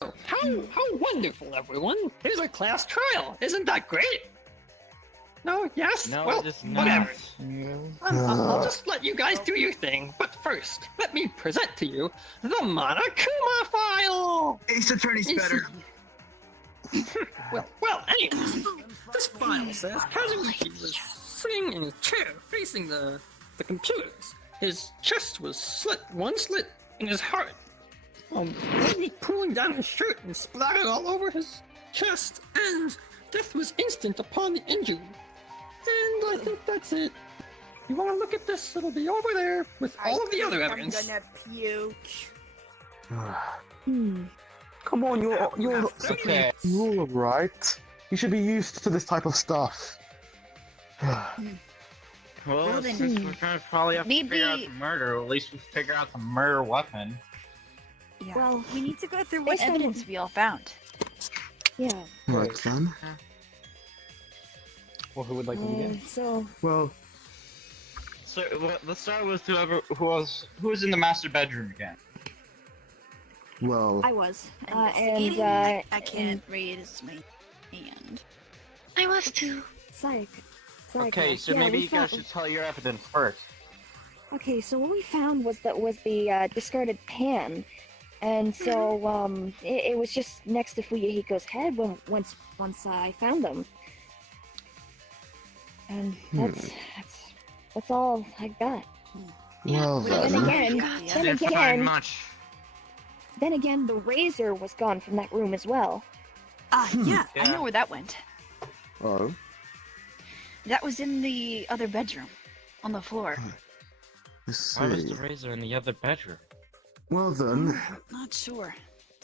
How wonderful, everyone! Here's a class trial. Isn't that great? No? Yes? No, well, it is whatever. not. I'll just let you guys do your thing. But first, let me present to you the Monokuma file. Ace Attorney's better. well, anyways, this file says Kazuichi was sitting in his chair facing the computers. His chest was slit, one slit in his heart. Blood was pooling down his shirt and splattered all over his chest, and death was instant upon the injury. And I think that's it. You want to look at this? It'll be over there with all of the other evidence. I'm gonna puke. Come on, you're Okay. you're alright. You should be used to this type of stuff. Well, then, since we're gonna probably have to maybe- figure out the murder, or at least we'll figure out the murder weapon. Yeah. Well, we need to go through what what evidence we all found. yeah. Right then. Well, who would like to begin? So, Well, So let's start with who was in the master bedroom again. well. I was. Investigating? And, I can't raise my hand. I was too. Psych. Okay, so yeah, maybe we you guys found- should tell your evidence first. Okay, so what we found was the discarded pan, and so it was just next to Fuyahiko's head once I found them, and that's all I got. Well Then then. Didn't find much. then again, the razor was gone from that room as well. Yeah, I Yeah. know where that went. Oh. That was in the other bedroom, on the floor. Let's Why was see. the razor in the other bedroom? Well then, Not sure.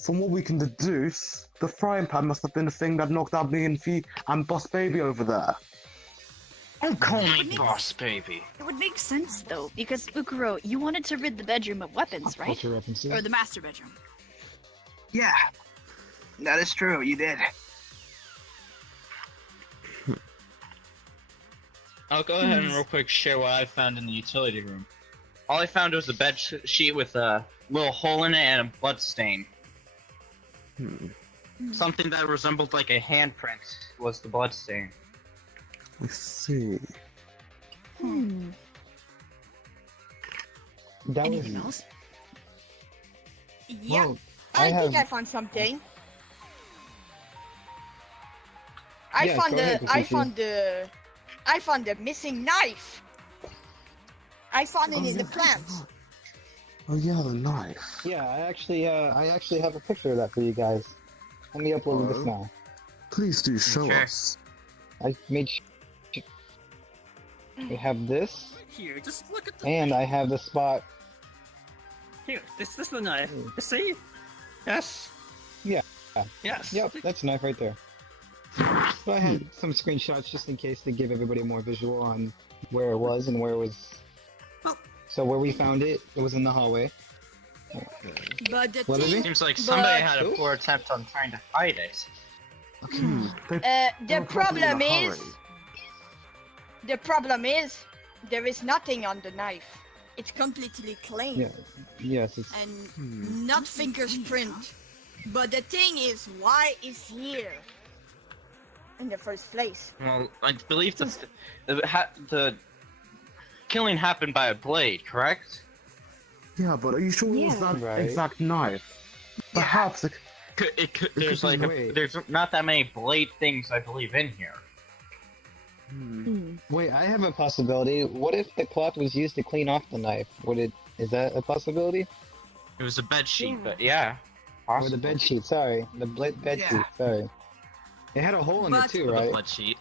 from what we can deduce, the frying pan must have been the thing that knocked out me and Boss Baby over there. Don't call me What boss, baby. It would make sense though, because Mukuro, you wanted to rid the bedroom of weapons, right? Culture references. Or the master bedroom. Yeah, that is true. You did. I'll go ahead and real quick share what I found in the utility room. All I found was a bed sheet with a little hole in it and a blood stain. Something that resembled like a handprint was the blood stain. Let's see. That was. Anything else? Yeah, Well, I I think have- I found something. Yeah, go ahead, Kazuichi. I found the missing knife. I found it in the plants. Oh yeah, the knife. Yeah, I actually have a picture of that for you guys. Let me upload this now. Please do show Okay. us. I made. We have this, Here, just look at the. and I have the spot. Here, this is the knife. You see? Yes. Yeah. Yes. Yep, that's a knife right there. But I had some screenshots just in case to give everybody a more visual on where it was and where it was. Oh. So where we found it, it was in the hallway. But the What is thing, it? Seems like somebody But- had a poor attempt on trying to hide it. the were probably in problem a is, hurry. there is nothing on the knife. It's completely clean Yeah. Yes, it's. and not fingerprint. But the thing is, why is here in the first place? Well, I believe the killing happened by a blade, correct? Yeah, but are you sure it was Yeah. that Right. exact knife? Perhaps it. There's could like be- wait. there's not that many blade things I believe in here. Wait, I have a possibility. What if the cloth was used to clean off the knife? Is that a possibility? It was a bed sheet, Yeah. but yeah, Or possible. the bed sheet? Sorry, the bed Yeah. sheet. Sorry. It had a hole in it But- too, The right? blood sheet.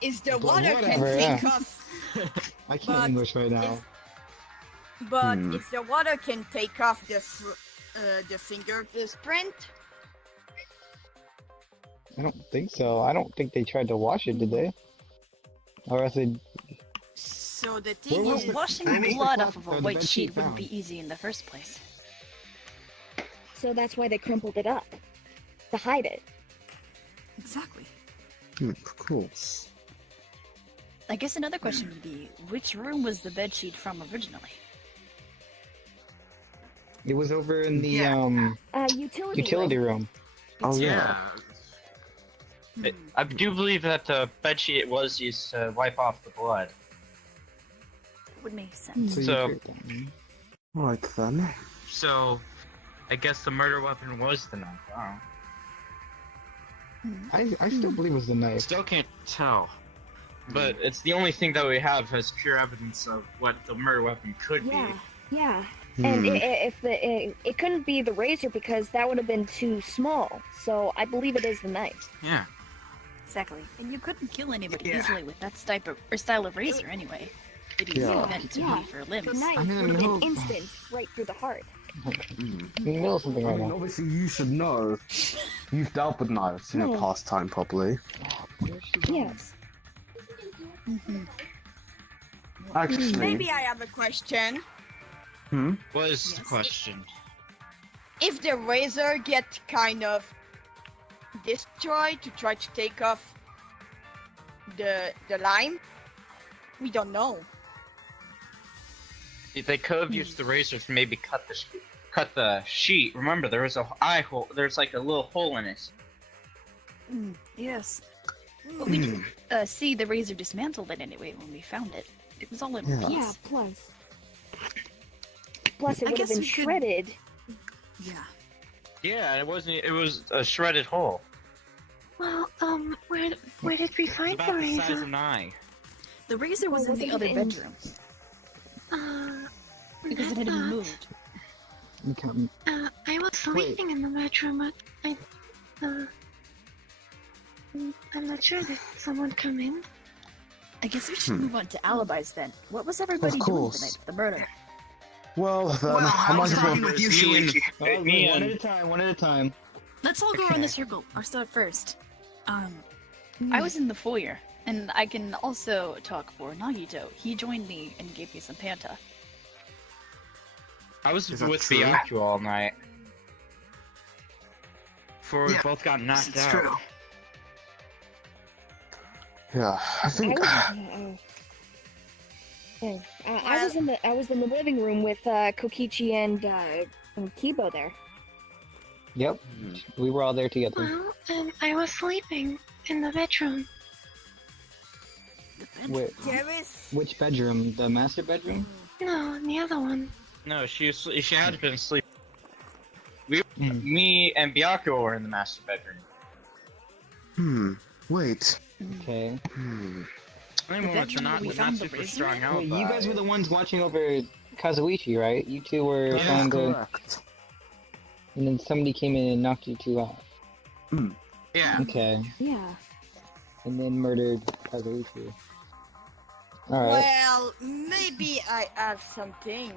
Is the But water can whatever, take yeah. off? I can't But English right now. But if the water can take off the finger print, I don't think so. I don't think they tried to wash it, did they? Or else they. so the thing Where is, was Washing where was the blood cloth off of or a the white bed sheet sheet wouldn't found? be easy in the first place. So that's why they crumpled it up to hide it. Exactly. Of course. I guess another question would be, which room was the bed sheet from originally? It was over in the Yeah. utility room. Oh yeah. I do believe that the bedsheet was used to wipe off the blood. Would make sense. So, you So- heard that, right? Right then. So, I guess the murder weapon was the knife. Oh. I still believe it was the knife. Still can't tell. But it's the only thing that we have as pure evidence of what the murder weapon could Yeah, be. yeah. And Hmm. it couldn't be the razor because that would have been too small. So I believe it is the knife. Yeah. Exactly. And you couldn't kill anybody Yeah. easily with that style of razor anyway. It is Yeah. meant to Yeah. be for limbs. The knife I'm in the would have been middle- instant, right through the heart. Hmm. I'm in the middle of something I right mean, now. obviously you should know. You've dealt with knives in your No. past time, probably. Yes. Actually. Maybe I have a question. Hmm. What is the Yes. question? If the razor get kind of destroyed to try to take off the lime, we don't know. They could have used the razor to maybe cut the sheet. Remember, there was a eye hole. There's like a little hole in it. Yes. But we didn't see the razor dismantled it anyway when we found it. It was all in one Yeah. Yeah. piece. Plus, it I would have guess been we could- shredded. Yeah. Yeah, it wasn't. It was a shredded hole. Well, where did we It's find the about the size razor? of an eye. The razor was in the other bedroom because it had been moved. Okay. I was sleeping in the bedroom, but I'm not sure. Did someone come in? I guess we should move on to alibis then. What was everybody doing course. the night of the murder? Well, then, Well, I I might was as well. talking with you, Me and- Shuichi. Oh, Me one and- at a time, one at a time. Let's all go around the circle. I'll start first. I was in the foyer, and I can also talk for Nagito. He joined me and gave me some Panta. I was Is that with true? Byaku all night. Before we Yeah, both got knocked It's out. true. Yeah, I think. I was in the living room with Kokichi and Kibo there. Yep, we were all there together. Well, I was sleeping in the bedroom. Wait, There is. which bedroom? The master bedroom? No, the other one. No, she had been asleep. Mm. Me and Byaku were in the master bedroom. Wait. Okay. Anyone with bedroom not, we with found not the super razor strong in? alibi. Wait, you guys were the ones watching over Kazuichi, right? You two were That is trying to, correct. and then somebody came in and knocked you two out. Yeah. Okay, Yeah. and then murdered Kazuichi. Alright. Well, maybe I have something.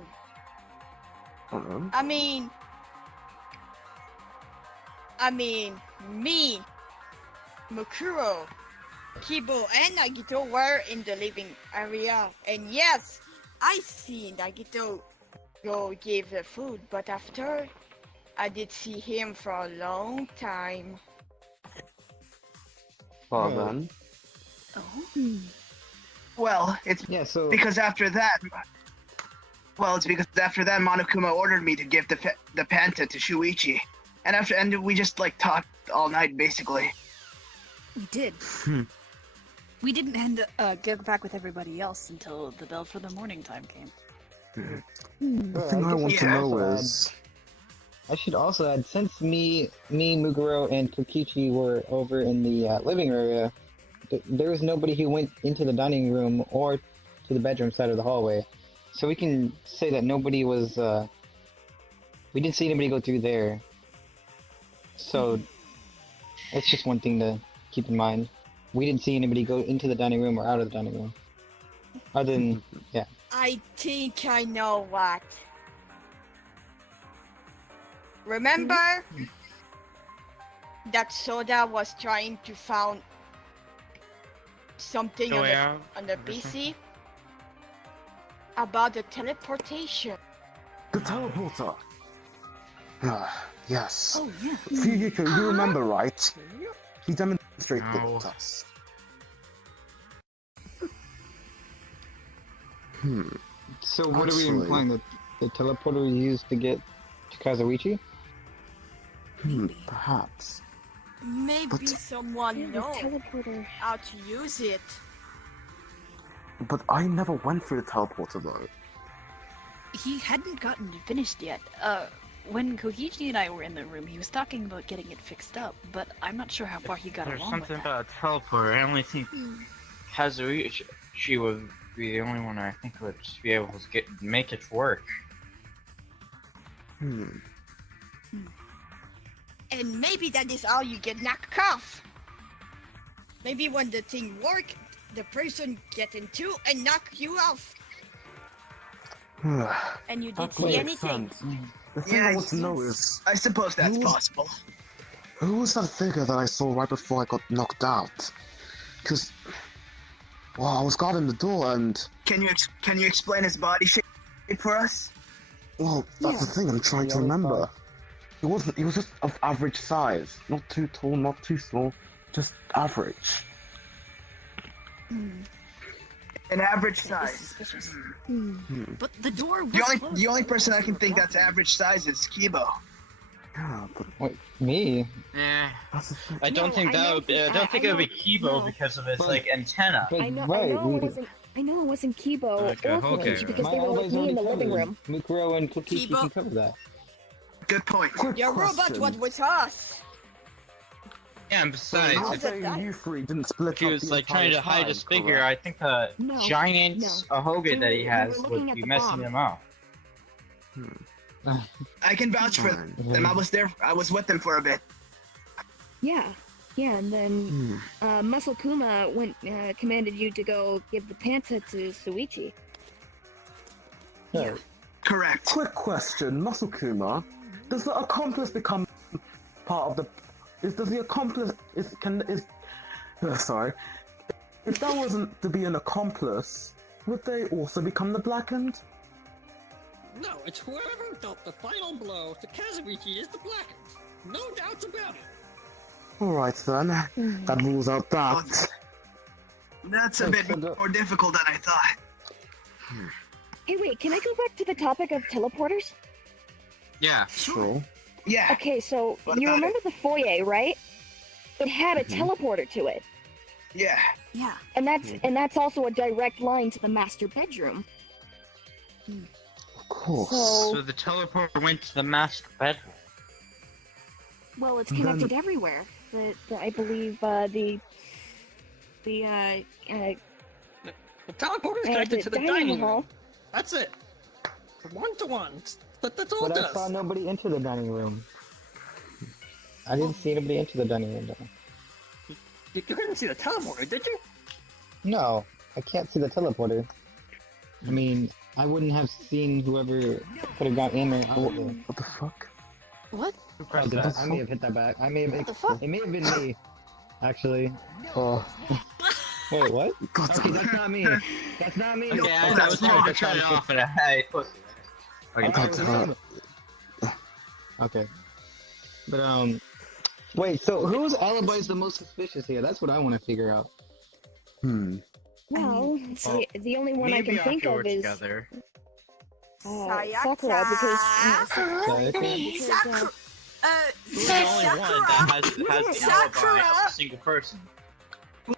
I mean, me, Mukuro, Kibo, and Nagito were in the living area, and yes, I see Nagito go give the food, but after, I did see him for a long time. Well Yeah. then. Oh. Well, it's Yeah, so because after that. Well, it's because after that, Monokuma ordered me to give the Panta to Shuichi, and we just like talked all night basically. We did. We didn't get back with everybody else until the bell for the morning time came. The thing I want to Yeah. know is. I should also add, since me, Mukuro, and Kokichi were over in the living area, there was nobody who went into the dining room or to the bedroom side of the hallway. So we can say that nobody was, we didn't see anybody go through there. So, it's just one thing to keep in mind. We didn't see anybody go into the dining room or out of the dining room. Other than, yeah. I think I know what. Remember that Soda was trying to find something Oh, on, yeah. on the PC about the teleportation. The teleporter! Yes. Oh yeah. Fuyuko, you remember, right? He demonstrated No. it to us. So what are we Actually- implying? That the teleporter was used to get To Kazuichi? Perhaps. Maybe But- someone The knows teleporter. how to use it. But I never went through the teleporter though. He hadn't gotten it finished yet. When Kokichi and I were in the room, he was talking about getting it fixed up, but I'm not sure how far he got There's along something with that. about a teleporter. I only think Kazuichi would be the only one I think would be able to make it work. Hmm. And maybe that is how you get knocked off. Maybe when the thing works, the person get into and knock you off, and you didn't That see makes anything. sense. The thing I want to know is, I suppose that's Who- possible. who was that figure that I saw right before I got knocked out? Because, well, I was guarding the door and, Can you explain his body shape for us? well, that's the thing I'm trying to Yeah, remember. He was just of average size. Not too tall, not too small, just average. An average It's size. suspicious. Hmm. But the door was The only closed. person I can think that's average size is Kibo. Yeah, but Wait, me? Yeah. that's the thing. I don't No, think I know I don't think it would be Kibo no. because of his But- like antenna. But I know. right, I know it wasn't Kibo Okay, or okay. Kokichi because my they were with alibis me in the already living covered. room. Mukuro and Kokichi Kibo- can cover that. Good point. Quick Your robot question. was with us. Yeah, and besides, You're How's that saying done? you three didn't split he up was the like trying to entire hide his time, figure. correct? I think the No, giant no. ahoga that he We were has looking would at be the messing bomb. him up. I can vouch for Fine. them. I was there. I was with them for a bit. Yeah, and then Musclekuma commanded you to go give the panta to Suichi. Yeah. Correct. Quick question, Musclekuma. Does the accomplice become part of the? Does the accomplice sorry? If that wasn't to be an accomplice, would they also become the blackened? No, it's whoever dealt the final blow to Kazuichi is the blackened. No doubts about it. All right then, that rules out that. That's a Hey, bit so the- more difficult than I thought. Hey, wait, can I go back to the topic of teleporters? Yeah. Sure. Yeah. Okay, so What you about remember the foyer, right? It had a Mhm. teleporter to it, Yeah. Yeah. and that's also a direct line to the master bedroom. Of course. So, So the teleporter went to the master bedroom. well, it's Then- connected everywhere. I believe the The teleporter is connected to the dining room. That's it. One to one. That's all But it I saw does. nobody enter the dining room. I didn't see anybody enter the dining room though. You couldn't see the teleporter, did you? No, I can't see the teleporter. I mean, I wouldn't have seen whoever could have gone in or out of there. What the fuck? What? Who Oh, pressed did that? I may have hit that back. I may have. the fuck? It may have been me, actually. Oh, Wait, what? God Okay, damn that's it. not me. That's not me. Okay, I that's was trying wrong. to turn it off and I put. Okay, I was him. Okay. But wait. So whose alibi is the most suspicious here? That's what I want to figure out. well, the only one I can think of is together. Sakura because Sorry, Sakura. Who's the only one that has the alibi Sakura. of a single person?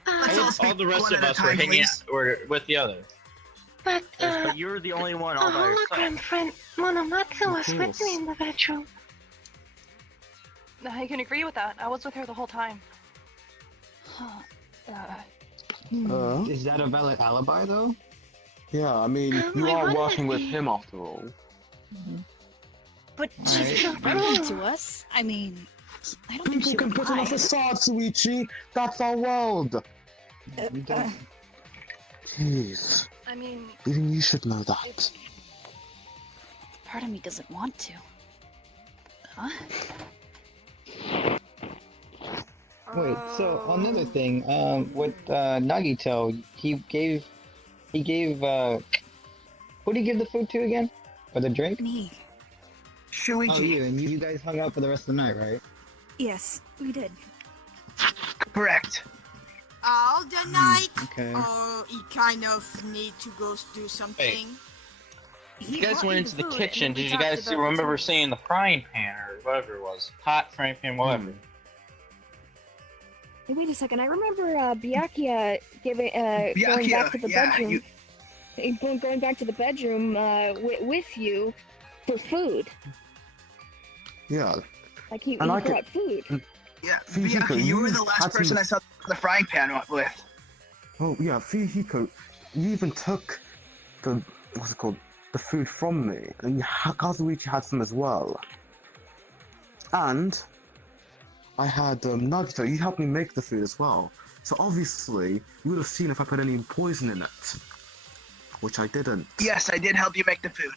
Let's all speak All the rest one of at a us were time, hanging please. out or with the other. But But you're the only one a all by hologram yourself. friend Monomatsu was with course. me in the bedroom. I can agree with that. I was with her the whole time. Huh. Is that a valid alibi though? Yeah, I mean, you I are wonder working with if- him after all. But Alright. she's friendly to us. I mean, I don't think she People can would put on a lie. facade, Suichi. That's our world. You don't- Jeez, I mean, even you should know that. Part of me doesn't want to. Huh? Wait, so another thing, with Nagito, he gave who did he give the food to again? Or the drink? Me. Shuichi. Oh, you, and you guys hung out for the rest of the night, right? Yes, we did. Correct. All the night. Okay. Or he kind of need to go do something. You guys went into the kitchen. Did you guys remember seeing the frying pan or whatever it was? Hot frying pan, whatever. Hey, wait a second. I remember Byakuya going back to the bedroom. Going back to the bedroom with you for food. Yeah. Like he brought food. Yeah, Byakuya, you were the last person I saw the frying pan with. Oh yeah, Fuyuhiko, you even took the the food from me, and Kazuichi had some as well. And I had Nagito. You helped me make the food as well. So obviously, you would have seen if I put any poison in it, which I didn't. Yes, I did help you make the food.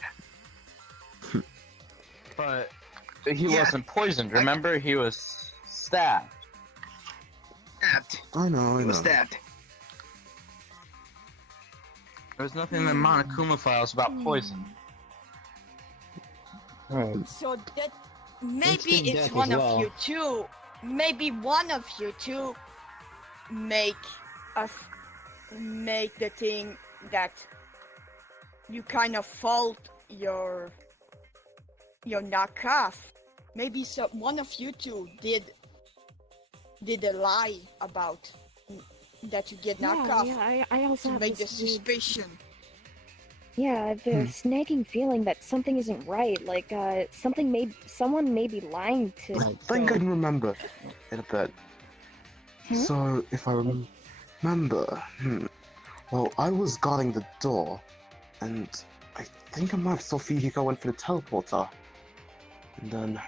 But he wasn't poisoned. Remember, he was stabbed. I know. He was stabbed. There was nothing in the Monokuma files about poison. Right. So that maybe it's one of you two. Maybe one of you two make the thing that you kind of fault your knockoff. Maybe one of you two did a lie about that you get knockoff. Yeah, I also to have make the this weird- suspicion. Yeah, the snagging feeling that something isn't right. Like someone may be lying to. I think I can remember it a bit. So if I remember, well, I was guarding the door, and I think I might have saw Fuyuhiko went for the teleporter, and then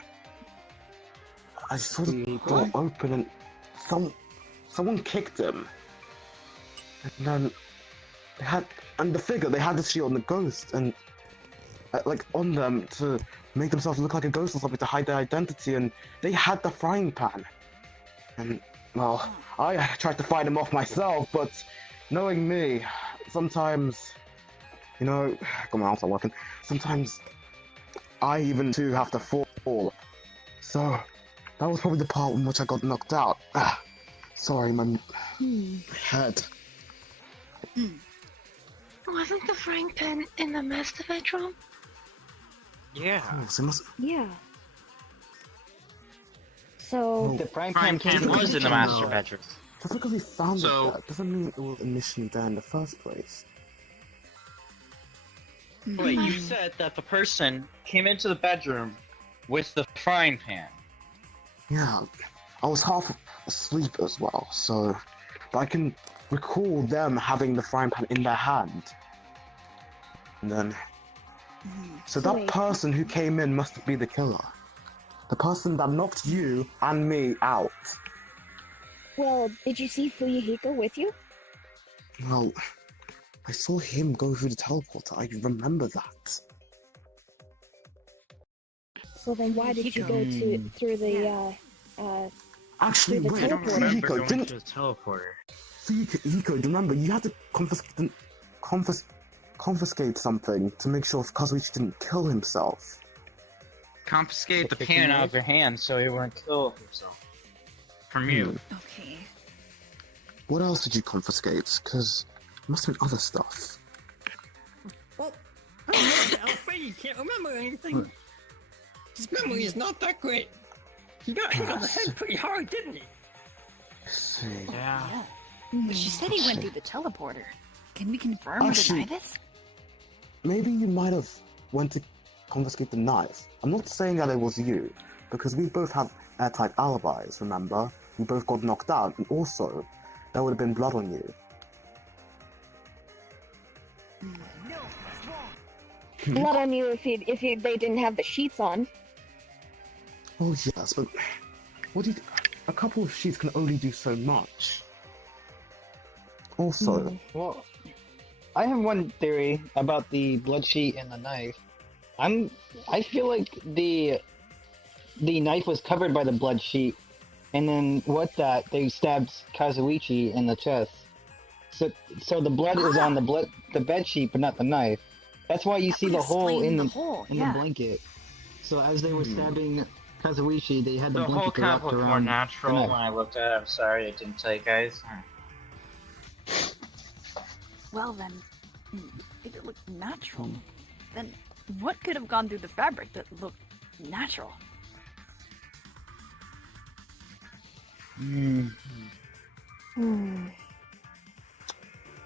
I saw the door open, and someone kicked him, and then they had the shield on the ghost, and like on them to make themselves look like a ghost or something to hide their identity, and they had the frying pan, and well, I tried to fight him off myself, but knowing me, sometimes, you know, got my arms not working. Sometimes I even too have to fall. So that was probably the part in which I got knocked out. Sorry, my head. Wasn't the frying pan in the master bedroom? Yeah. Oh, so it must... Yeah. So The frying Frying pan was in the master bedroom. Just because we found it there doesn't mean it was initially there in the first place. Wait, you said that the person came into the bedroom with the frying pan. Yeah, I was half asleep as well, so... But I can recall them having the frying pan in their hand. And then... So that person who came in must be the killer. The person that knocked you and me out. well, did you see Fuyuhiko with you? Well, I saw him go through the teleporter. I remember that. So then why did you go through the Actually, through the wait, teleporter? Fuyuhiko, to the teleporter. Fuyuhiko, remember, you had to confiscate something to make sure Kazuichi didn't kill himself. Confiscate the pan out of your hand so he wouldn't kill himself. From you. Okay. What else did you confiscate? Because it must have been other stuff. Well, I don't know, I'm afraid he can't remember anything. His memory is not that great. He got hit on the head pretty hard, didn't he? Let's see. Yeah. But she said he went through the teleporter. Can we confirm or deny this? Maybe you might have went to confiscate the knife. I'm not saying that it was you, because we both have airtight alibis, remember? We both got knocked out, and also, there would have been blood on you. Blood on you if they didn't have the sheets on. Oh yes, but what do you... A couple of sheets can only do so much. Also... Well, I have one theory about the blood sheet and the knife. I feel like the knife was covered by the blood sheet, and then with that they stabbed Kazuichi in the chest. So the blood is on the bed sheet, but not the knife. That's why you see the hole in the blanket. So as they were stabbing Kazuichi, they had the whole blanket kind of wrapped looked around more natural the when knife. I looked at it. I'm sorry I didn't tell you guys. Well then, it looked natural. then what could have gone through the fabric that looked natural?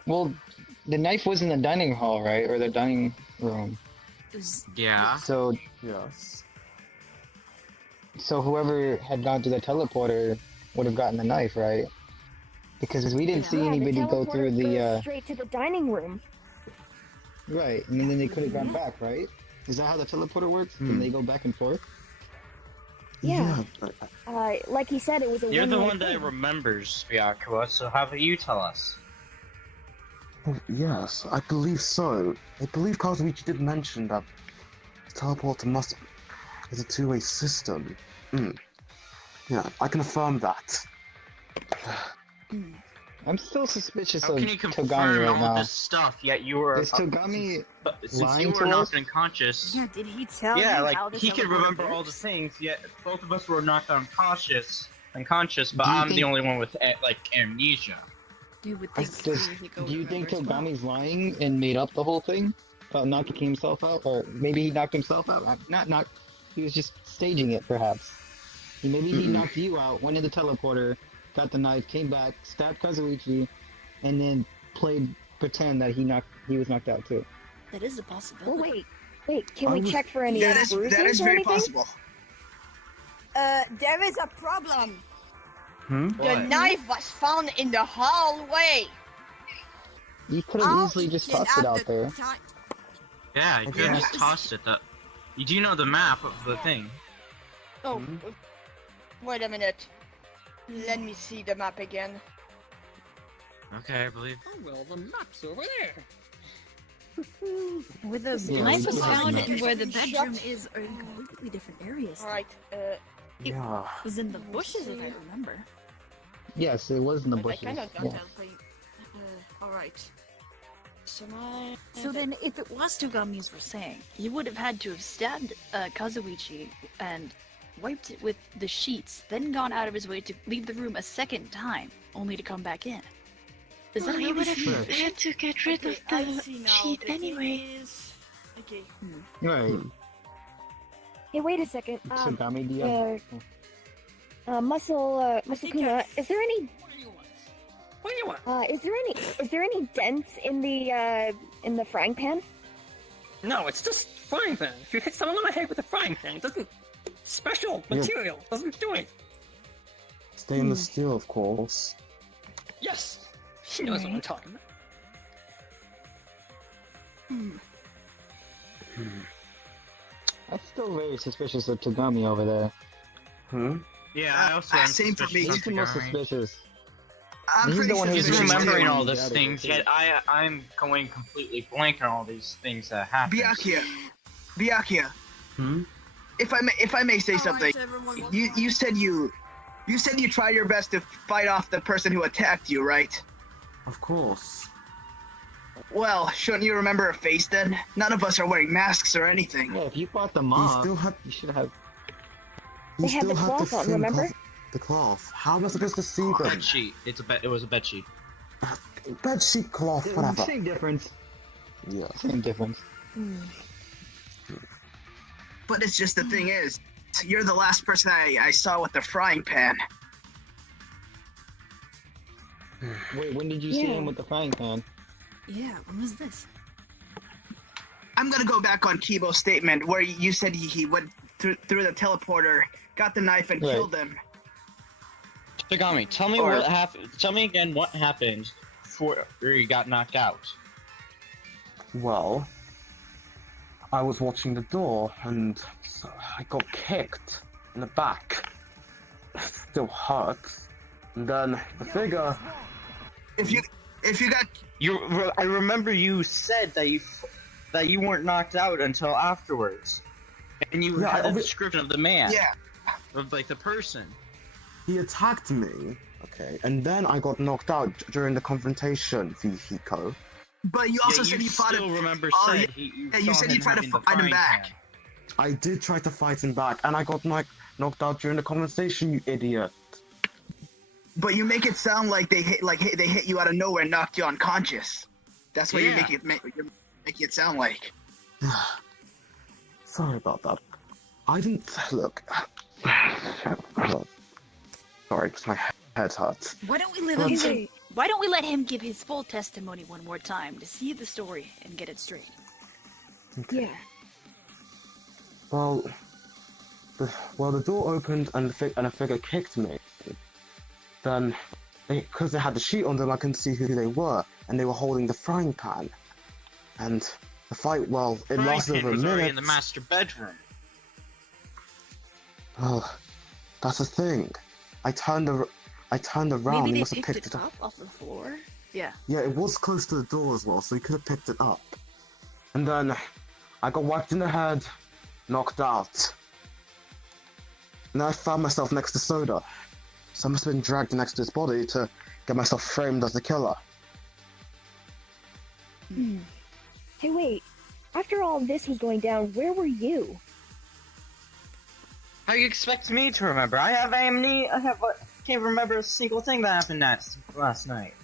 Well, the knife was in the dining hall, right? Or the dining room. Yeah. So Yes. So whoever had gone to the teleporter would have gotten the knife, right? Because we didn't see anybody go through the the, goes straight to the dining room. Right, and then they could have gone back, right? Is that how the teleporter works? Can they go back and forth? Yeah. Like he said, it was a You're the one-way one that thing. remembers, Byakuya, so how about you tell us? Oh, yes, I believe so. I believe Kazuichi did mention that the teleporter is a two-way system. Yeah, I can affirm that. I'm still suspicious How of can you confirm Togami right all now. this stuff, yet you were... Is Togami since lying you were to knocked us? unconscious... Yeah, did he tell you Yeah, like, how the he could teleporter remember all the works? things, yet both of us were knocked unconscious, but Do you I'm the think- only one with, like, amnesia. You would Do think you think Togami's lying and made up the whole thing about knocking himself out, or maybe he knocked himself out? He was just staging it, perhaps. Maybe he knocked you out, went in the teleporter, got the knife, came back, stabbed Kazuichi, and then pretend that he was knocked out too. That is a possibility. Oh wait, can we check for any That is bruises or very anything? possible. There is a problem. Hmm? The knife was found in the hallway. You could have easily just tossed it out there. Yeah, you could have Yeah. just tossed it. You do know the map of the thing. Oh, wait a minute. Let me see the map again. Okay, I believe. Oh well, the map's over there. Where the Yeah, knife we was did found that. and where the Shut- bedroom is are in completely different areas. Alright, Yeah. It was in the bushes, if I remember. Yes, it was in the I bushes. cannot Yeah. tell. Alright. So then, if it was Togami as we're saying, you would have had to have stabbed Kazuichi and wiped it with the sheets, then gone out of his way to leave the room a second time, only to come back in. Does that Well, he really would have seem Sure. efficient? had to get rid of I the see now. sheet The thing anyway. is- Okay. Right. Hey, wait a second. Togami, do you have... Musclekuma, is there any What do you want? What do you want? is there any dents in the frying pan? No, it's just frying pan. If you hit someone on the head with a frying pan, it doesn't. Special material doesn't do anything. Stainless steel, of course. Yes, she knows what I'm talking about. I'm still very suspicious of Togami over there. Yeah, I also am same for me. suspicious He's the of most Togami. suspicious. I'm He's pretty the one sure who's He's she's remembering doing all it. these things, yet I'm going completely blank on all these things that happened. Byakuya. If I may say something, you said you tried your best to fight off the person who attacked you, right? Of course. Well, shouldn't you remember her face then? None of us are wearing masks or anything. Yeah, if you fought the He mob, still had. you should have... He They had still the had cloth the on, same remember? The cloth. How am I supposed to see them? Bed sheet. It was a bed sheet. Bed sheet cloth, whatever. Same difference. Yeah. Same difference. But it's just the thing is, you're the last person I saw with the frying pan. Wait, when did you see him with the frying pan? Yeah, when was this? I'm gonna go back on Kibo's statement where you said he went through the teleporter, got the knife, and Right. killed them. Togami, tell me what happened. Tell me again what happened before you got knocked out. Well, I was watching the door and I got kicked in the back. Still hurts. And then the figure. If you got I remember you said that you weren't knocked out until afterwards, and you had a description of the man. Yeah. Of like the person. He attacked me. Okay. And then I got knocked out during the confrontation, Hiko. But you also said you fought him. Remember Oh, said yeah, you said you tried to fight him back. I did try to fight him back, and I got knocked out during the conversation, you idiot. But you make it sound like they hit you out of nowhere and knocked you unconscious. That's what you make it sound like. Sorry about that. I didn't look. Sorry, because my head hurts. Why don't we let But- him? Why don't we let him give his full testimony one more time to see the story and get it straight? Yeah. Well, the door opened and a figure kicked me. Then, because they had the sheet on them, I couldn't see who they were, and they were holding the frying pan. And the fight, well, it lasted over a was already minute. in the master bedroom. Well, that's the thing. I turned around. Maybe He they must have picked it up off the floor. Yeah. Yeah, it was close to the door as well, so he could have picked it up. And then I got whacked in the head, knocked out. And I found myself next to Soda. So I must have been dragged next to his body to get myself framed as the killer. Hey, wait. After all this was going down, where were you? How you expect me to remember? I have amnesia. Can't remember a single thing that happened last night.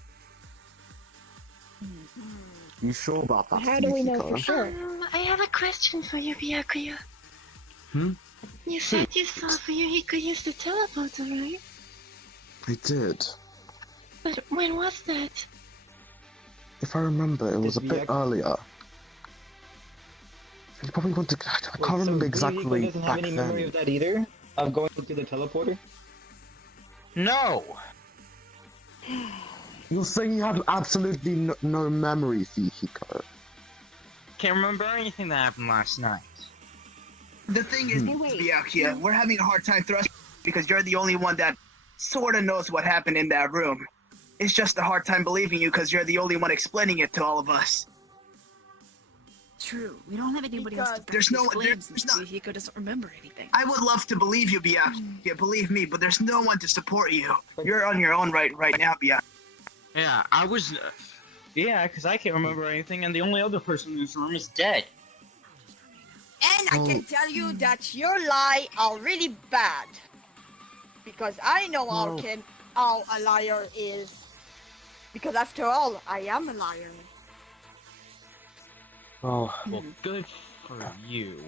You sure about that? How do we know for Yukiko? sure? I have a question for you, Byakuya. You said you saw Fuyuhiko use the teleporter, right? I did. But when was that? If I remember, it was a Did bit Byakuya- earlier. You probably want to. I Wait, can't remember so exactly Fuyuhiko doesn't have back any memory then. of that either? Of going into the teleporter? No! You're saying you have absolutely no memory, Fuyuhiko. Can't remember anything that happened last night. The thing is, Hey, wait. Byakuya, we're having a hard time thrusting because you're the only one that sort of knows what happened in that room. It's just a hard time believing you because you're the only one explaining it to all of us. True. We don't have anybody else to back There's these no- claims there's since no- Fuyuhiko doesn't remember anything. I would love to believe you, Byakuya, believe me, but there's no one to support you. You're on your own right now, Byakuya. Yeah, I was. Yeah, because I can't remember anything, and the only other person in this room is dead. And I can tell you that your lie are really bad. Because I know how a liar is. Because after all, I am a liar. Oh, Well, good for you.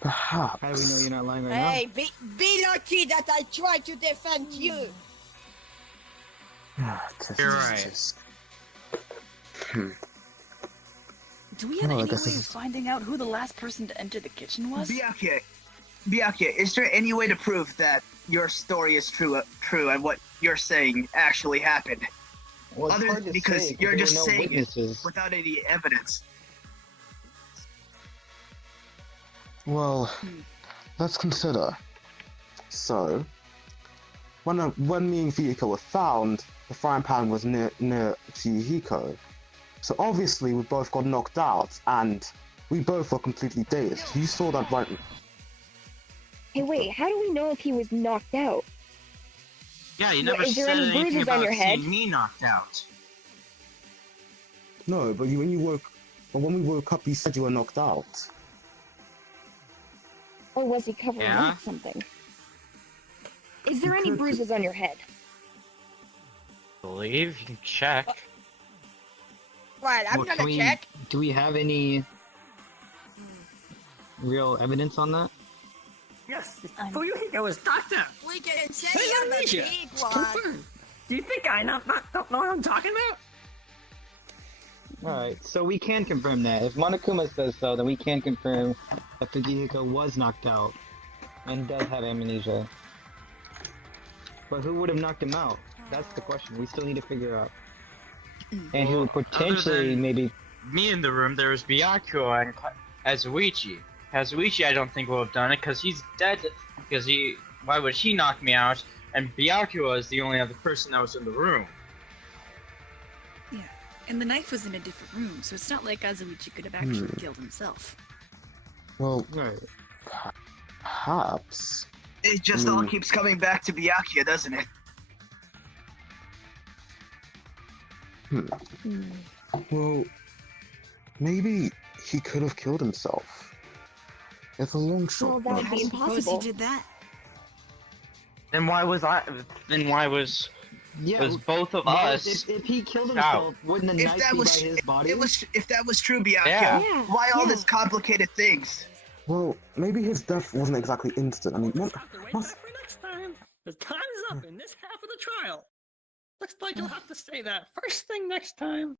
perhaps. How do we know you're not lying right Hey, be lucky that I try to defend you. You're right. Do we have Well, I any guess way this of is- finding out who the last person to enter the kitchen was? Byakuya, is there any way to prove that your story is true and what you're saying actually happened? now? Well, it's hard to Because say, you're there just were no saying witnesses. it without any evidence. Well, let's consider. So, when me and Fuyuhiko were found, the frying pan was near Fuyuhiko. So obviously we both got knocked out, and we both were completely dazed. You saw that right? Hey, wait. How do we know if he was knocked out? Yeah, you Wait, never is there said any anything bruises on about your head? seeing me knocked out. No, but when we woke up, you said you were knocked out. Or was he covering Yeah? up something? Is there You any could- bruises on your head? Believe you can check. Right, I'm Well, gonna can we- check. Do we have any real evidence on that? Yes, Fuyuhiko was knocked out. We can say Hey, I'm a amnesia. big It's one. confirmed. Do you think I don't know what I'm talking about? Alright, so we can confirm that. If Monokuma says so, then we can confirm that Fujihiko was knocked out and does have amnesia. But who would have knocked him out? That's the question. We still need to figure out. And who Well, potentially other than- maybe... Me in the room, there was Byakuya and Kazuichi. Kazuichi, I don't think will have done it because he's dead. Because why would he knock me out? And Byakuya is the only other person that was in the room. Yeah. And the knife was in a different room, so it's not like Kazuichi could have actually killed himself. Well, Right. perhaps. It just all keeps coming back to Byakuya, doesn't it? Well, maybe he could have killed himself. It's a long shot. Well, that would but- be impossible. that? Then why was Yeah, was both of well, us. If he killed out. himself, wouldn't the If knife that be was by his body? if that was true, Byakuya, Yeah. Yeah, why all yeah. this complicated things? Well, maybe his death wasn't exactly instant. I mean, We'll just have to wait back for next time. The time is up in this half of the trial. Looks like you'll have to say that first thing next time.